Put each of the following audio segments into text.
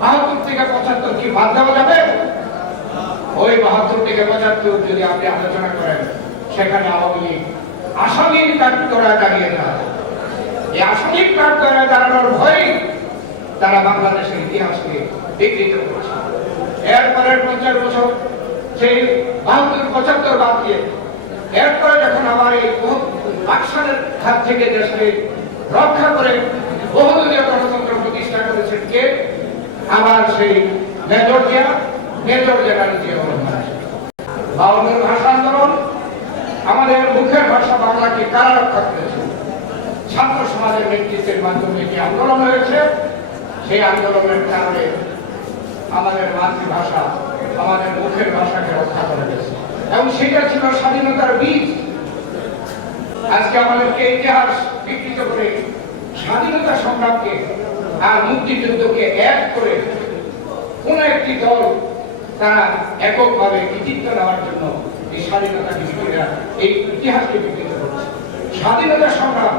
বাহাত্তর থেকে পঁচাত্তর কি বাদ দেওয়া যাবে? ওই বাহাত্তর থেকে পঁচাত্তর যদি আপনি আলোচনা করেন, সেখানে আওয়ামী লীগ আসামির কাঠগড়ায় দাঁড়িয়ে দাঁড়ায় এই আসামির কাঠগড়ায় দাঁড়ানোর ভয়ে তারা বাংলাদেশের ইতিহাসকে বিকৃত করেছে। এরপরের পঞ্চাশ বছর, সেই বাহাত্তর, পঁচাত্তর বাদ দিয়ে, এরপরে যখন আবার এই আকসানের হাত থেকে দেশকে রক্ষা করে বহুদলীয় গণতন্ত্র প্রতিষ্ঠা করেছেন কে আবার সেই মেজর জিয়া মেজর জিয়া বাউলের ভাষা আন্দোলন, আমাদের মুখের ভাষা বাংলাকে কারা রক্ষা করেছে? ছাত্র সমাজের নেতৃত্বের মাধ্যমে যে আন্দোলন হয়েছে, সেই আন্দোলনের কারণে আমাদের মাতৃভাষা, আমাদের মুখের ভাষাকে রক্ষা করা গেছে। এবং সেটা ছিল স্বাধীনতার বীজ। আজকে আমাদেরকে ইতিহাস বিকৃত করে স্বাধীনতা সংগ্রামকে আর মুক্তিযুদ্ধকে এক করে কোন একটি দল তারা এককভাবে কৃতিত্ব নেওয়ার জন্য এই স্বাধীনতা বিক্রিরা এই ইতিহাসকে বিকৃত করছে। স্বাধীনতা সংগ্রাম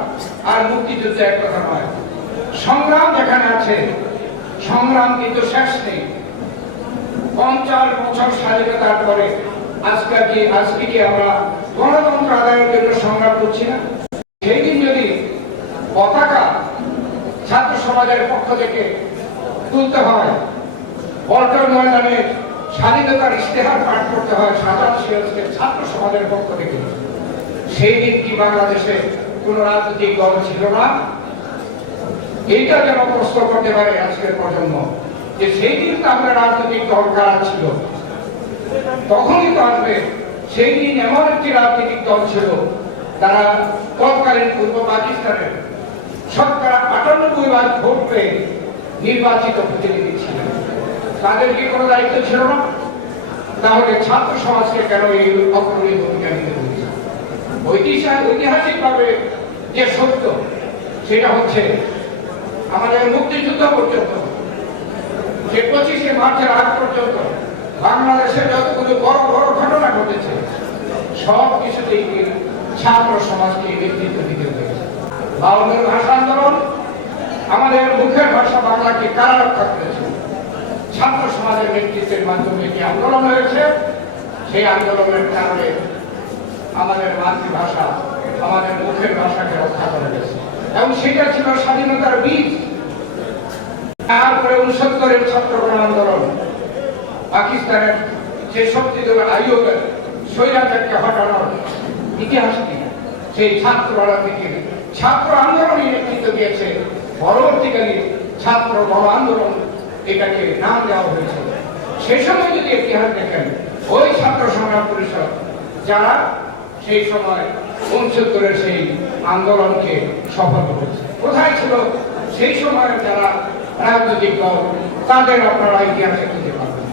আর মুক্তিযুদ্ধ এক কথা নয়। সংগ্রাম যেখানে আছে। সংগ্রাম কিন্তু শেষ নেই। পঞ্চাশ বছর স্বাধীনতার পরে আজকে কি আজকে কি আমরা গণতন্ত্র আদায়ের জন্য সংগ্রাম করছি না? সেই দিন যদি পতাকা সমাজের পক্ষ থেকে তুলতে হয়। পল্টন ময়দানে স্বাধীনতার ইশতেহার পাঠ করতে হয় সাধারণ সিরাজকে ছাত্র সমাজের পক্ষ থেকে। সেই দিন কি বাংলাদেশে কোন রাজনৈতিক দল ছিল না? এইটা যেন প্রশ্ন করতে পারে আজকের প্রজন্ম, যে সেই দিন তো আমরা রাজনৈতিক দল কারা ছিল? তখনই তো আসবে। সেই দিন এমন একটি রাজনৈতিক দল ছিল তারা তৎকালীন পূর্ব পাকিস্তানের শতকরা আটানব্বই ভোট পেয়ে নির্বাচিত প্রতিনিধি তাদের কি কোনো দায়িত্ব ছিল না? তাহলে ছাত্র সমাজকে কেন এই অগ্রণী ভূমিকা নিতে হয়েছে? ঐতিহাসিকভাবে যে সত্য, সেটা হচ্ছে আমাদের মুক্তিযুদ্ধ পর্যন্ত, যে পঁচিশে মার্চের আগ পর্যন্ত বাংলাদেশে যতগুলো বড় বড় ঘটনা ঘটেছে সব কিছুতেই ছাত্র সমাজকে নেতৃত্ব দিতে বাউলের ভাষা আন্দোলন, আমাদের মুখের ভাষা বাংলাকে কারা রক্ষা করেছে ছাত্র সমাজের নেতৃত্বের মাধ্যমে যে আন্দোলন হয়েছে, সেই আন্দোলনের কারণে আমাদের মাতৃভাষা আমাদের মুখের ভাষাকে রক্ষা করা গেছে। এবং সেটা ছিল স্বাধীনতার বীজ। তারপরে উনসত্তরের ছাত্র গণ আন্দোলন পাকিস্তানের যে শক্তিদল আইয়ুবের স্বৈরাচারকে হটানোর ইতিহাসটি সেই ছাত্ররা থেকে ছাত্র আন্দোলনই নেতৃত্ব দিয়েছে। পরবর্তীকালে ছাত্র গণ আন্দোলন এটাকে নাম দেওয়া হয়েছে। সেই সময় যদি ইতিহাস দেখেন, ওই ছাত্র সংগ্রাম পরিষদ, যারা সেই সময় উনসত্তরের সেই আন্দোলনকে সফল করেছে। কোথায় ছিল? সেই সময় যারা রাজনৈতিক দল, তাদের আপনারা ইতিহাসে খুঁজে পাবেন।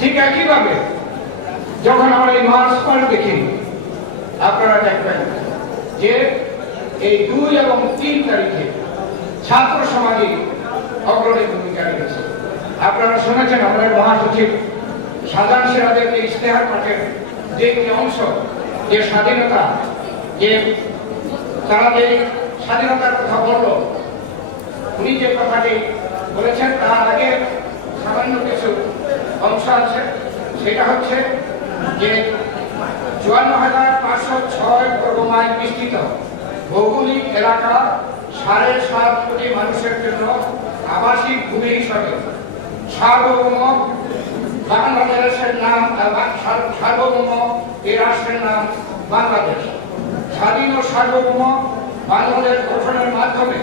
ঠিক একইভাবে, যখন আমরা এই মার্চ পাস দেখি, আপনারা দেখবেন যে এই দুই এবং তিন তারিখে ছাত্র সমাজে অগ্রণী ভূমিকা রেখেছে। আপনারা শুনেছেন আমাদের মহাসচিব সাধারণ সেরাদেরকে ইশতেহার পাঠের যে অংশ, যে স্বাধীনতা, যে তারা যে স্বাধীনতার কথা বলল, উনি যে কথাটি বলেছেন, তার আগে সামান্য কিছু অংশ আছে। সেটা হচ্ছে যে চুয়ান্ন হাজার পাঁচশো ছয় বর্গ বিস্তৃত। ভৌগোলিক এলাকা সাড়ে সাত কোটি মানুষের জন্য আবাসিক ভূমি হিসাবে সার্বভৌম বাংলাদেশের নাম সার্বভৌম এই রাষ্ট্রের নাম বাংলাদেশ। স্বাধীন ও সার্বভৌম বাংলাদেশ গঠনের মাধ্যমে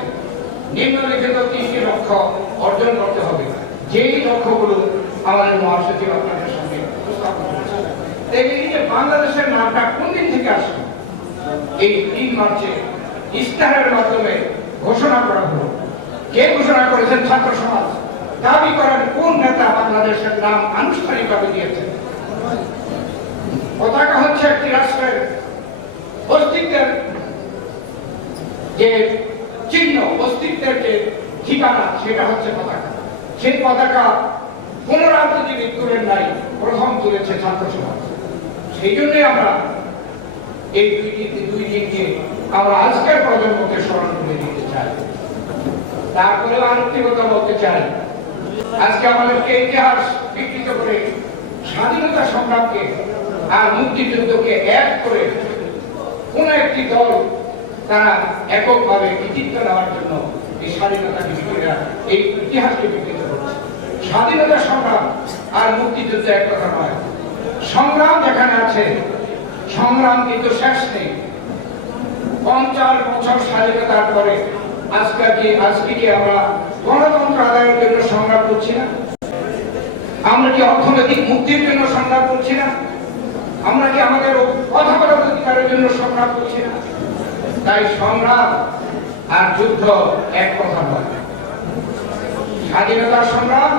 নিম্নলিখিত তিনটি লক্ষ্য অর্জন করতে হবে। যেই লক্ষ্যগুলো আমাদের মহাসচিব আপনাদের সঙ্গে উপস্থাপন করেছে এই যে বাংলাদেশের নামটা কোন দিন থেকে আসলো? এই তিন মার্চে ইস্তাহারের মাধ্যমে ঘোষণা করা হলো। কে ঘোষণা করেছেন? ছাত্র সমাজ। দাবি করেন কোন নেতা বাংলাদেশের নাম আনুষ্ঠানিকভাবে দিয়েছেন? পতাকা হচ্ছে একটি রাষ্ট্রের অস্তিত্বের যে চিহ্ন, অস্তিত্বের যে ঠিকানা, সেটা হচ্ছে পতাকা। সেই পতাকা কোন রাজনীতিবিদ তুলেন নাই, প্রথম তুলেছে ছাত্র সমাজ। সেই জন্যই আমরা এই দুই দিন দুই দিনকে আমরা আজকের প্রজন্মকে স্মরণ করে দিতে চাই। তারপরে আরেকটি বলতে চাই, আজকে আমাদেরকে ইতিহাস বিকৃত করে, স্বাধীনতা সংগ্রামকে আর মুক্তিযুদ্ধকে এক করে কোন একটি দল তারা এককভাবে কৃতিত্ব নেওয়ার জন্য এই স্বাধীনতা বিক্রিয়া, এই ইতিহাসকে বিকৃত করছে। স্বাধীনতা সংগ্রাম আর মুক্তিযুদ্ধ এক কথা নয়। সংগ্রাম যেখানে আছে, সংগ্রাম কিন্তু শেষ নেই। পঞ্চাশ বছর স্বাধীনতার পরে আজকে কি আজকে কি আমরা গণতন্ত্র আদায়ের জন্য সংগ্রাম করছি না? আমরা কি অর্থনৈতিক মুক্তির জন্য সংগ্রাম করছি না? আমরা কি আমাদের কথা বলার অধিকারের জন্য সংগ্রাম করছি না? তাই সংগ্রাম আর যুদ্ধ এক কথা নয়। স্বাধীনতার সংগ্রাম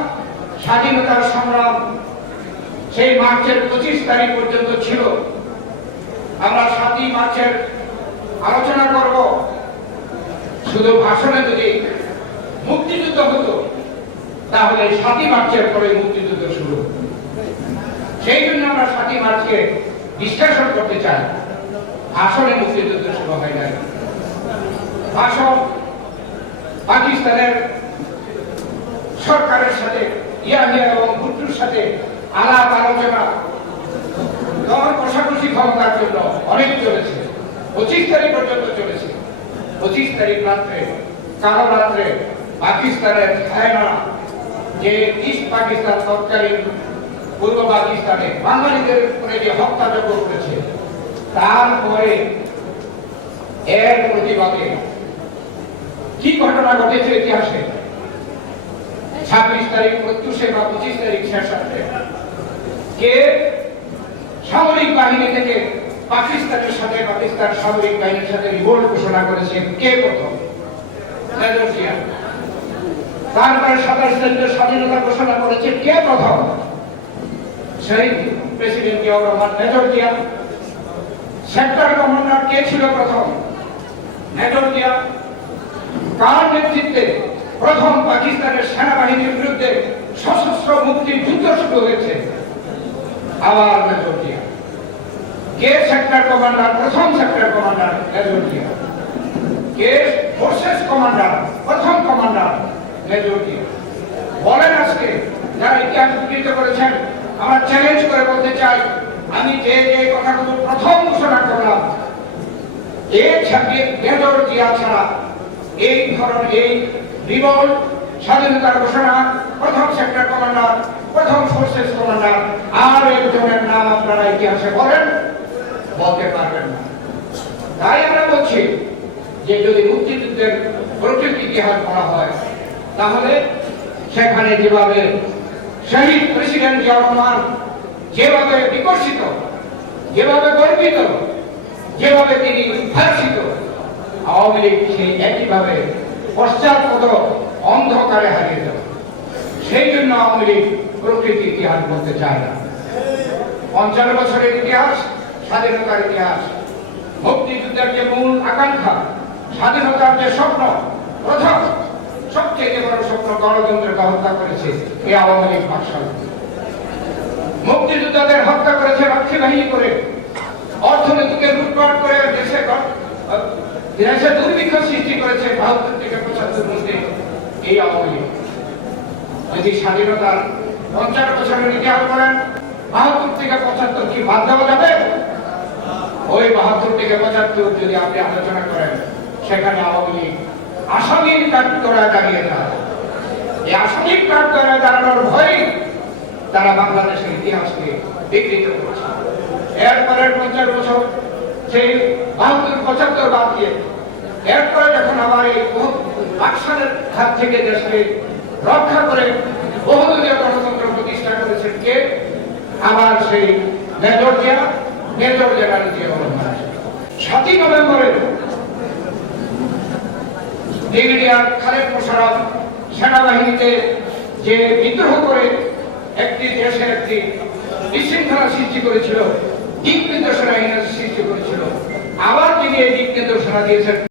স্বাধীনতার সংগ্রাম সেই মার্চের পঁচিশ তারিখ পর্যন্ত ছিল। আমরা সাতই মার্চের আলোচনা করব। শুধু ভাষণে যদি মুক্তিযুদ্ধ হতো, তাহলে সাতই মার্চের পরে মুক্তিযুদ্ধ শুরু সেই জন্য আমরা সাতই মার্চকে বিশ্লেষণ করতে চাই। ভাষণে মুক্তিযুদ্ধ শুরু হয় নাই। ভাষণ পাকিস্তানের সরকারের সাথে, ইয়াহিয়া এবং ভুট্টুর সাথে আলাপ আলোচনা দর কষাকষি ক্ষমতার জন্য অনেক চলেছে। পঁচিশ তারিখ পর্যন্ত চলেছে পঁচিশ তারিখ রাত্রে কালো রাত্রে পাকিস্তানের ছায়না যে ইস্ট পাকিস্তান তৎকালীন পূর্ব পাকিস্তানে বাঙালিদের উপরে যে হত্যাযজ্ঞ করেছে, তারপরে এর প্রতিবাদে কি ঘটনা ঘটেছে ইতিহাসে? ছাব্বিশ তারিখ প্রত্যুষে বা পঁচিশ তারিখ শেষ কে সামরিক বাহিনী থেকে পাকিস্তানের সাথে পাকিস্তান সামরিক বাহিনীর সাথে রিভোল্ট ঘোষণা করেছে কে প্রথম? সাতাশ স্বাধীনতা ঘোষণা করেছে কে প্রথম? সেই প্রেসিডেন্ট সেক্টর কমান্ডার কে ছিল প্রথম? মেজর কার নেতৃত্বে প্রথম পাকিস্তানের সেনাবাহিনীর বিরুদ্ধে সশস্ত্র মুক্তির যুদ্ধ শুরু হয়েছে? আবার মেজর কে সেক্টর কমান্ডার প্রথম সেক্টর কমান্ডার মেজর জিয়া। কে ফোর্সেস কমান্ডার প্রথম কমান্ডার মেজর জিয়া। বলেন আজকে, যারা ইতিহাস বিকৃত করেছেন, আমরা চ্যালেঞ্জ করে বলতে চাই, আমি যে যে কথাগুলো প্রথম ঘোষণা করলাম এ ছাপিয়ে মেজর জিয়া ছাড়া এই ধরনের, এই রিভোল্ট স্বাধীনতার ঘোষণা, প্রথম সেক্টর কমান্ডার প্রথম ফোর্সেস কমান্ডার আর একজনের নাম আপনারা ইতিহাসে বলেন। বলতে পারবেন না। তাই আমরা বলছি যে যদি মুক্তিযুদ্ধের প্রকৃত ইতিহাস পড়া হয়, তাহলে সেখানে যেভাবে শহীদ প্রেসিডেন্ট জিয়া রহমান যেভাবে বিকশিত, যেভাবে গর্বিত, যেভাবে তিনি ভাষিত আওয়ামী লীগ সেই একইভাবে পশ্চাৎপদ অন্ধকারে হারিয়ে যাবে। সেই জন্য আওয়ামী লীগ প্রকৃতি ইতিহাস বলতে চায় না। পঞ্চান্ন বছরের ইতিহাস স্বাধীনতার ইতিহাস, মুক্তিযুদ্ধের যে মূল আকাঙ্ক্ষা, স্বাধীনতার যে স্বপ্ন, প্রথম, সবচেয়ে বড় স্বপ্ন গণতন্ত্রকে হত্যা করেছে এই আওয়ামী লীগ বাকশাল। মুক্তিযোদ্ধাদের হত্যা করেছে রক্ষী বাহিনী করে অর্থনীতিকে লুটপাট করে দেশে দেশে দুর্ভিক্ষ সৃষ্টি করেছে বাহাত্তর থেকে পঁচাত্তর মধ্যে এই আওয়ামী লীগ। যদি স্বাধীনতার পঞ্চাশ বছরের ইতিহাস করেন বাহাত্তর থেকে পঁচাত্তর কি বাদ দেওয়া যাবে? ওই বাহাত্তর থেকে পঁচাত্তর যদি আপনি আলোচনা করেন, সেখানে আওয়ামী লীগ আসামির কাঠগড়ায় দাঁড়িয়ে দাঁড়ায়। এই আসামির কাঠগড়ায় দাঁড়ানোর ভয়ে তারা বাংলাদেশের ইতিহাসকে বিকৃত করছে। এরপরের পঞ্চাশ বছর, সেই বাহাত্তর, পঁচাত্তর বাদ দিয়ে, এরপরে যখন আবার এই বাকশালের হাত থেকে দেশকে রক্ষা করে বহুদলীয় গণতন্ত্র প্রতিষ্ঠা করেছেন কে? আবার সেই major Zia major general Zia সাতই নভেম্বরের ব্রিগেডিয়ার খালেদ মোশারফ সেনাবাহিনীতে যে বিদ্রোহ করে একটি দেশের একটি বিশৃঙ্খলা সৃষ্টি করেছিল, দিক নির্দেশনা সৃষ্টি করেছিল, আবার তিনি এই দিক নির্দেশনা দিয়েছেন।